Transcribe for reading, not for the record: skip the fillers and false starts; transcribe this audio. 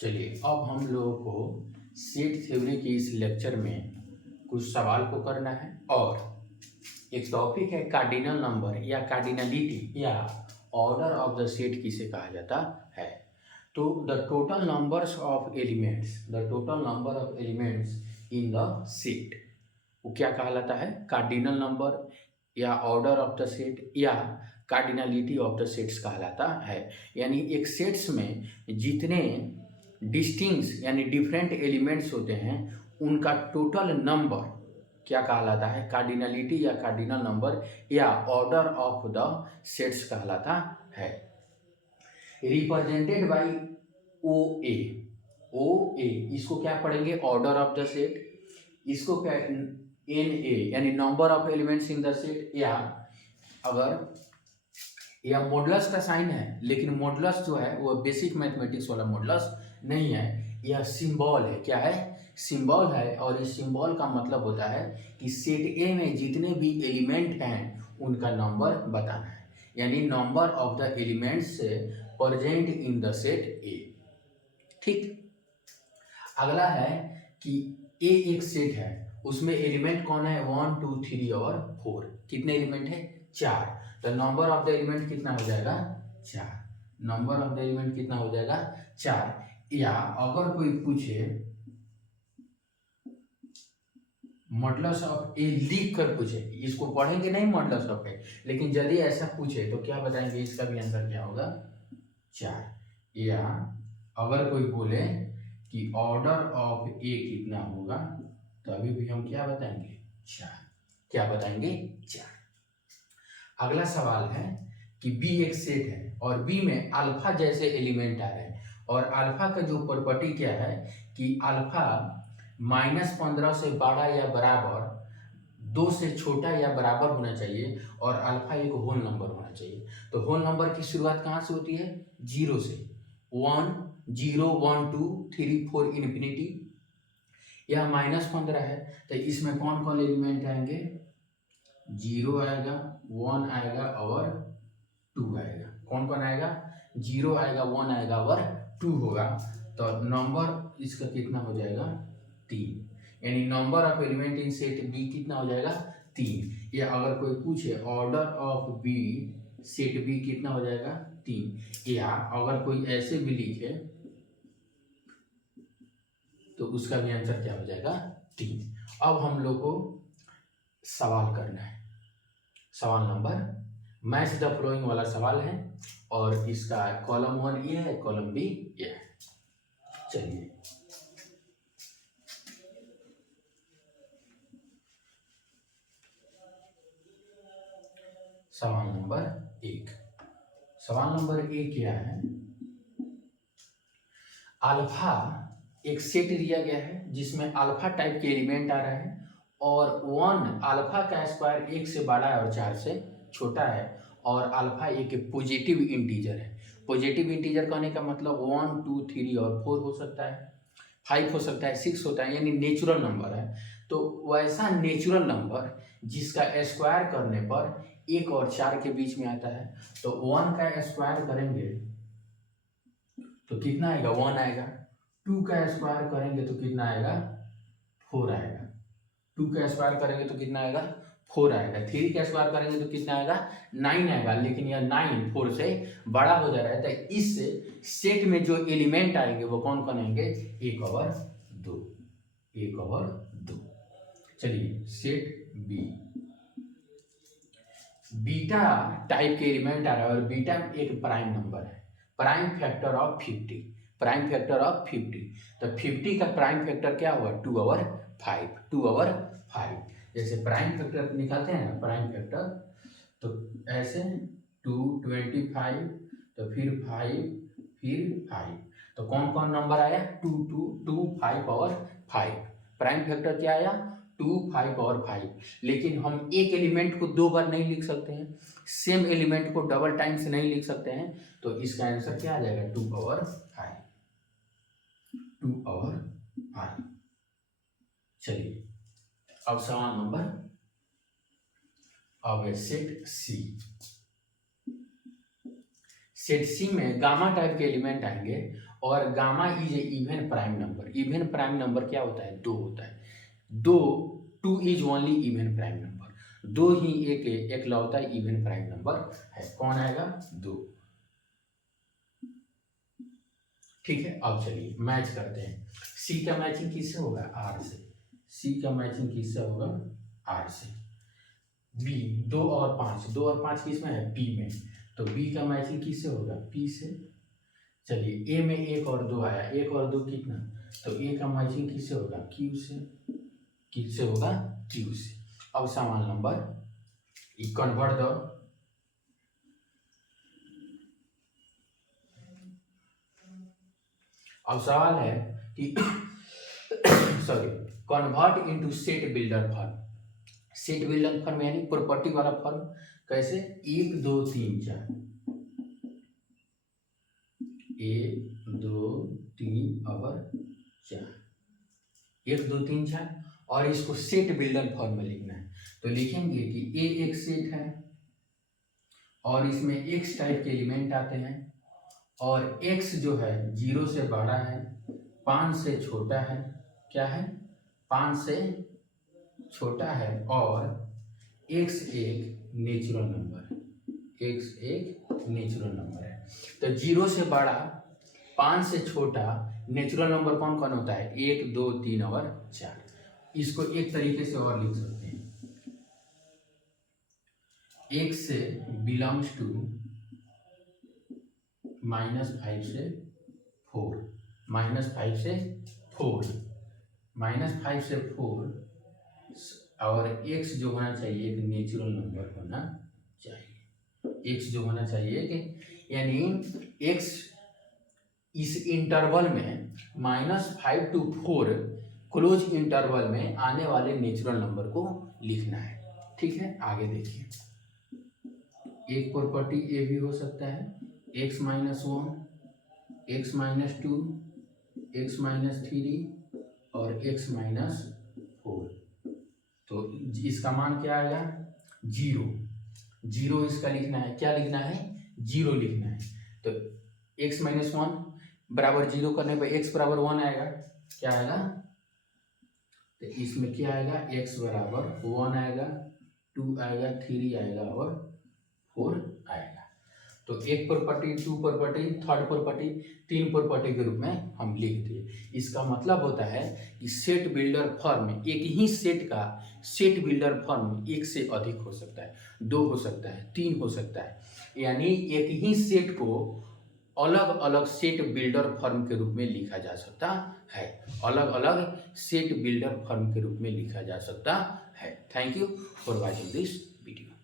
चलिए अब हम लोगों को सेट थ्योरी के इस लेक्चर में कुछ सवाल को करना है और एक टॉपिक है कार्डिनल नंबर या कार्डिनलिटी या ऑर्डर ऑफ द सेट किसे कहा जाता है। तो the total numbers of elements in the set वो क्या कहलाता है, कार्डिनल नंबर या ऑर्डर ऑफ द सेट या कार्डिनलिटी ऑफ द सेट्स कहलाता है। यानी एक सेट्स में जितने डिस्टिंक्ट यानी डिफरेंट एलिमेंट्स होते हैं उनका टोटल नंबर क्या कहलाता है, कार्डिनलिटी या कार्डिनल नंबर या ऑर्डर ऑफ द सेट्स कहलाता है। रिप्रेजेंटेड बाय ओ ए इसको क्या पढ़ेंगे, ऑर्डर ऑफ द सेट। इसको क्या एन ए यानी number of elements in the set, या अगर यह मॉडुलस का साइन है लेकिन मॉडुलस जो है वो बेसिक मैथमेटिक्स वाला मॉडुलस नहीं है, यह सिंबल है। क्या है, सिंबल है। और इस सिंबल का मतलब होता है कि सेट ए में जितने भी एलिमेंट हैं उनका नंबर बताना है, यानी number of the elements present in the set ए। ठीक, अगला है कि ए एक सेट है, उसमें एलिमेंट कौन है, 1 2 3 और 4। कितने एलिमेंट है, 4। तो नंबर ऑफ द एलिमेंट कितना हो जाएगा, 4। नंबर ऑफ द एलिमेंट कितना हो जाएगा, 4। या अगर कोई पूछे मॉडुलस ऑफ ए लिख कर पूछे, इसको पढ़ेंगे नहीं मॉडुलस ऑफ ए, लेकिन यदि ऐसा पूछे तो क्या बताएंगे, इसका भी आंसर क्या होगा, 4। या अगर कोई बोले कि ऑर्डर ऑफ ए कितना होगा तो अभी भी हम क्या बताएंगे, 4। क्या बताएंगे, 4। अगला सवाल है कि बी एक सेट है और बी में अल्फा जैसे एलिमेंट आ रहे हैं और अल्फा का जो प्रॉपर्टी क्या है कि अल्फा -15 से बड़ा या बराबर, 2 से छोटा या बराबर होना चाहिए और अल्फा एक होल नंबर होना चाहिए। तो होल नंबर की शुरुआत कहाँ से होती है, 0 से। 1 0 1 2 3 4 इन्फिनिटी। यह -15 है तो इसमें कौन कौन एलिमेंट आएंगे, 0 आएगा, 1 आएगा और 2 आएगा। कौन कौन आएगा, 0 आएगा, 1 आएगा और 2 होगा। तो नंबर इसका कितना हो जाएगा, 3। यानी number of element in set B कितना हो जाएगा, 3। या अगर कोई पूछे order of B set B कितना हो जाएगा, 3। या अगर कोई ऐसे भी लिखे तो उसका भी आंसर क्या हो जाएगा, 3। अब हम लोग को सवाल करना है। सवाल नंबर मैच द फ्लोइंग वाला सवाल है और इसका कॉलम 1 ये है, कॉलम बी ये है। चलिए सवाल नंबर 1। सवाल नंबर 1 क्या है, अल्फा एक सेट दिया गया है जिसमें अल्फा टाइप के एलिमेंट आ रहे हैं और 1 अल्फा का स्क्वायर 1 से बड़ा है और 4 से छोटा है और अल्फा एक पॉजिटिव इंटीजर है। पॉजिटिव इंटीजर कहने का मतलब 1 2 3 और 4 हो सकता है, 5 हो सकता है, 6 होता है, यानी नेचुरल नंबर है। तो वैसा नेचुरल नंबर जिसका स्क्वायर करने पर 1 और 4 के बीच में आता है, तो 1 का स्क्वायर करेंगे तो कितना आएगा, 1 आएगा। 2 का स्क्वायर करेंगे तो कितना आएगा, 4 आएगा। 2 का स्क्वायर करेंगे तो कितना आएगा, 4 आएगा। 3 का स्क्वायर करेंगे तो कितना आएगा, 9 आएगा। लेकिन यह 9 4 से बड़ा हो जा रहा है तो इस सेट में जो एलिमेंट आएंगे वो कौन कौन आएंगे, 1 और 2, 1 और 2। चलिए सेट बी बीटा टाइप के एलिमेंट आ रहा है और बीटा एक प्राइम नंबर है, prime factor of 50, prime factor of 50। तो 50 का प्राइम फैक्टर क्या होगा, 2 और 5, 2 और 5। जैसे प्राइम फैक्टर निकालते हैं ना, प्राइम फैक्टर तो ऐसे 2 25 तो फिर 5 फिर 5, तो कौन कौन नंबर आया, 2 2 2 5 और 5। प्राइम फैक्टर क्या आया, 2 5 और 5। लेकिन हम एक एलिमेंट को 2 बार नहीं लिख सकते हैं, सेम एलिमेंट को डबल टाइम्स नहीं लिख सकते हैं, तो इसका आंसर क्या आ जाएगा, 2 और 5, 2 और 5। चलिए अब सवाल नंबर, अब सेट सी। सेट सी में गामा टाइप के एलिमेंट आएंगे और gamma is a even prime number. Even prime number क्या होता है? 2 होता है। 2 2 is only even prime number. 2 ही एक एकलौता इवन प्राइम नंबर है। कौन आएगा? 2। ठीक है, अब चलिए मैच करते हैं। सी का मैचिंग किससे होगा? आर से। सी का मैचिंग किससे होगा? आर से। बी 2 और 5, 2 और 5 किस में है? पी में। तो बी का मैचिंग किससे होगा? पी से। चलिए ए में 1 और 2 आया, 1 और 2 कितना? तो ए का मैचिंग किससे होगा? क्यू से। किससे होगा? क्यू से। अब समान नंबर कन्वर्ट द अब सवाल है कि sorry, convert into set builder form. Set builder form यानी प्रॉपर्टी वाला फॉर्म। कैसे? 1 2 3 4, 1 2 3 और 4, 1 2 3 4। और इसको सेट बिल्डर फॉर्म में लिखना है। तो लिखेंगे कि ए एक सेट है और इसमें एक्स टाइप के एलिमेंट आते हैं और एक्स जो है 0 से बड़ा है, 5 से छोटा है। क्या है? 5 से छोटा है और एक्स एक नेचुरल नंबर है। एक्स एक नेचुरल नंबर है। तो 0 से बड़ा, 5 से छोटा नेचुरल नंबर कौन कौन होता है? 1 2 3 और 4। इसको एक तरीके से और लिख सकते हैं, एक्स से बिलोंग्स टू -5 से 4, -5 से 4, -5 से 4। और x जो होना चाहिए एक नेचुरल नंबर होना चाहिए। x जो होना चाहिए कि यानी x इस इंटरवल में -5 to 4 क्लोज इंटरवल में आने वाले नेचुरल नंबर को लिखना है। ठीक है, आगे देखिए। एक प्रॉपर्टी ए भी हो सकता है, x - 1, x - 2, x - 3 और x - 4। तो इसका मान क्या आएगा? 0। 0 इसका लिखना है। क्या लिखना है? 0 लिखना है। तो x - 1 बराबर 0 करने पर x बराबर 1 आएगा। क्या आएगा? तो इसमें क्या आएगा? x बराबर 1 आएगा, 2 आएगा, 3 आएगा और 4 आएगा। तो एक property, 2 property, third property, 3 property के रूप में हम लिख दिए। इसका मतलब होता है कि सेट बिल्डर फॉर्म में एक ही सेट का सेट बिल्डर फॉर्म एक से अधिक हो सकता है, 2 हो सकता है, 3 हो सकता है। यानी एक ही सेट को अलग अलग सेट बिल्डर फॉर्म के रूप में लिखा जा सकता है। अलग अलग सेट बिल्डर फॉर्म के रूप में लिखा जा सकता है। Thank you for watching this video.